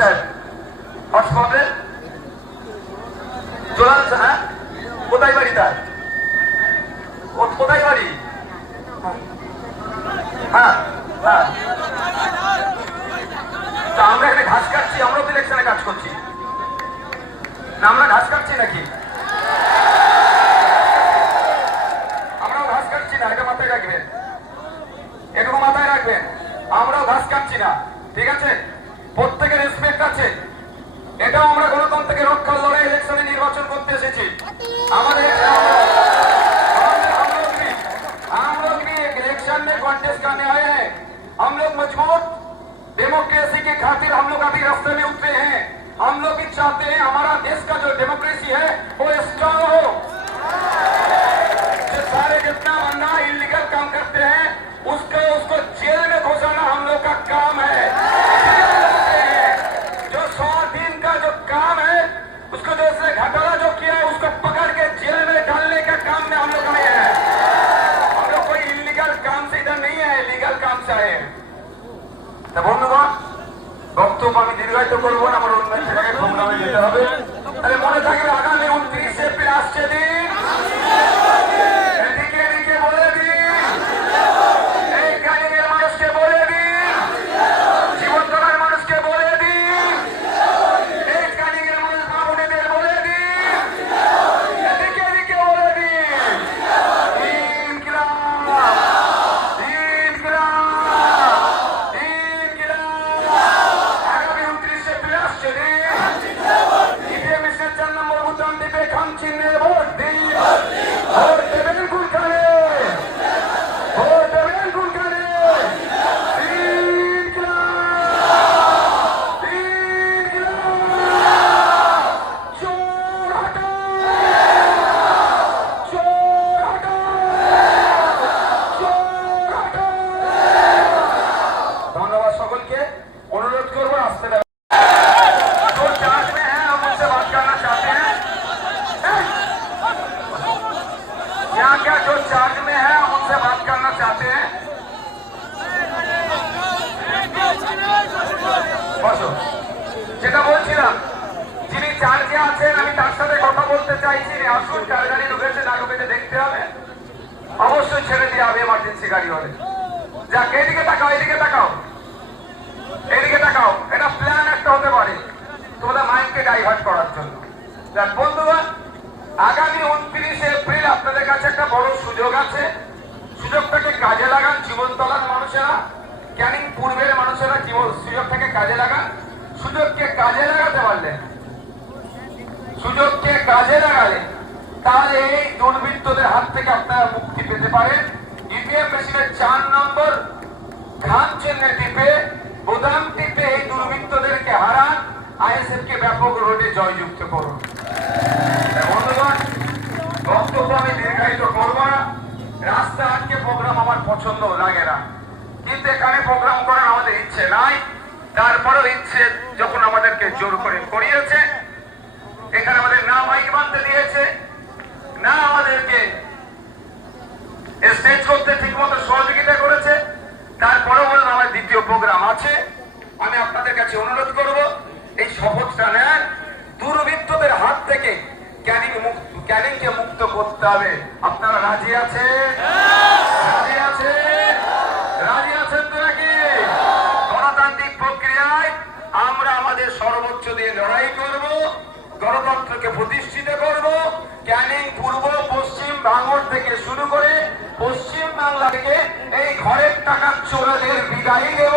সাহেব হটস্পটে চলে আসছে। হ্যাঁ, কোথায় বাড়ি তার? কোথায় বাড়ি? হ্যাঁ হ্যাঁ, আমরা এখানে ঘাস কাটছি, আমরাও তো ইলেকশনে কাজ করছি না? আমরা ঘাস কাটছি নাকি? আমরাও ঘাস কাটছি না, এটা মাথায় রাখবেন, এটুকু মাথায় রাখবেন। আমরাও ঘাস কাটছি না, ঠিক আছে? প্রত্যেকের রেসপেক্ট আছে। এটাও আমরা গণতন্ত্রকে রক্ষার লড়াই ইলেকশনে নির্বাচন করতে এসেছি। আমাদের हम लोग भी इलेक्शन में कॉन्टेस्ट करने आए हैं। हम लोग मजबूत डेमोक्रेसी के खातिर हम लोग अभी रास्ते में उतरे हैं। हम लोग भी चाहते हैं हमारा देश का जो डेमोक्रेसी है वो स्ट्रांग हो। जो सारे जितना अन्ना इलीगल काम करते हैं उसको जेल में घुसाना हम लोग का काम है। जो 100 दिन का जो काम है उसको जो घोटाला जो किया है उसको पकड़ के जेल में डालने का काम में हम लोग आए हैं। हम लोग कोई इलीगल काम से इधर नहीं है, लीगल काम से आए हैं। तो বন্ধুগণ, বক্তব্য আমি দীর্ঘায়িত করবো না, আমার অন্য জায়গায় প্রোগ্রামে যেতে হবে। তাহলে মনে থাকবে আগামী 29 এপ্রিল আসছে দিন, এদিকে এদিকে বলে দিন, এই ক্যানিংয়ের মানুষকে বলে দিন, জীবনতলার মানুষকে বলে দিন, এই ক্যানিংয়ের মানুষ মা বোনেদের বলে দিন, এদিকে এদিকে বলে দিন, ইনকিলাব ইনকিলাব ইনকিলাব। আগামী 29 এপ্রিল আসছে দিন, ইভিএম এর 4 নম্বর বুতাম টিপে খাম চিহ্নে ভোট দিন। ভোট দেবেন কোনখানে? ভোট দেবেন কোনখানে? ইনকিলাব ইনকিলাব। চোর হটাও, চোর হটাও, চোর হটাও। ধন্যবাদ সকলকে। অনুরোধ করবো আসতে দেবেন। जो चार्ज में है हम उनसे बात करना चाहते हैं। यहाँ क्या जो चार्ज में है हम उनसे बात करना चाहते हैं। বসো। যেটা বলছিলাম, যিনি চার্জে আছেন আমি তার সাথে কথা বলতে চাইছি। আসুন, কার গাড়ি ঢুকেছে না ঢুকেছে দেখতে হবে, অবশ্যই ছেড়ে দিয়ে হবে এমার্জেন্সি গাড়ি হলে। যাক, এদিকে তাকাও, এদিকে তাকাও, এদিকে তাকাও। এটা প্ল্যান একটা হতে পারে তোমাদের মাইন্ডকে ডাইভার্ট করার জন্য। যাক বন্ধুগণ, আগামী 29 এপ্রিল আপনাদের কাছে একটা বড় সুযোগ আছে। সুযোগটাকে কাজে লাগান। জীবনতলার মানুষেরা, ক্যানিং পূর্বের মানুষেরা সুযোগটাকে কাজে লাগান। সুযোগকে কাজে লাগাতে পারলে, সুযোগকে কাজে লাগালে তাহলে এই দুর্বৃত্তদের হাত থেকে আপনারা মুক্তি পেতে পারেন। ইভিএম মেশিনের 4 নম্বর খাম চিহ্নে টিপে, বোতাম টিপে এই দুর্বৃত্তদেরকে হারান। আইএসএফ কে ব্যাপক রোডে জয়যুক্ত করুন। বন্ধুগণ, বক্তব্য আমি দীর্ঘায়িত করবো না। রাস্তা আটকে প্রোগ্রাম আমার পছন্দ লাগে না, কিন্তু এখানে প্রোগ্রাম করার আমাদের ইচ্ছে নাই। তারপরেও ইচ্ছে যখন আমাদেরকে জোর করে করিয়েছে, এখানে আমাদের না মাইক বাঁধতে দিয়েছে, না আমাদেরকে স্টেজ করতে ঠিক মতো সহযোগিতা করেছে, তারপরেও বললাম আমার দ্বিতীয় প্রোগ্রাম আছে। আমি আপনাদের কাছে অনুরোধ করব এই শপথটা নেন। দুর্বৃত্তদের হাত থেকে ক্যানিংকে মুক্ত করতে হবে। আপনারা রাজি আছেন? রাজি আছেন? রাজি আছেন তো নাকি? গণতান্ত্রিক প্রক্রিয়ায় আমরা আমাদের সর্বোচ্চ দিয়ে লড়াই করব, গণতন্ত্রকে প্রতিষ্ঠিত করব। ক্যানিং পূর্ব, পশ্চিম, ভাঙড় থেকে শুরু করে পশ্চিম বাংলা থেকে এই ঘরের টাকার চোরাদের বিদায় দেব।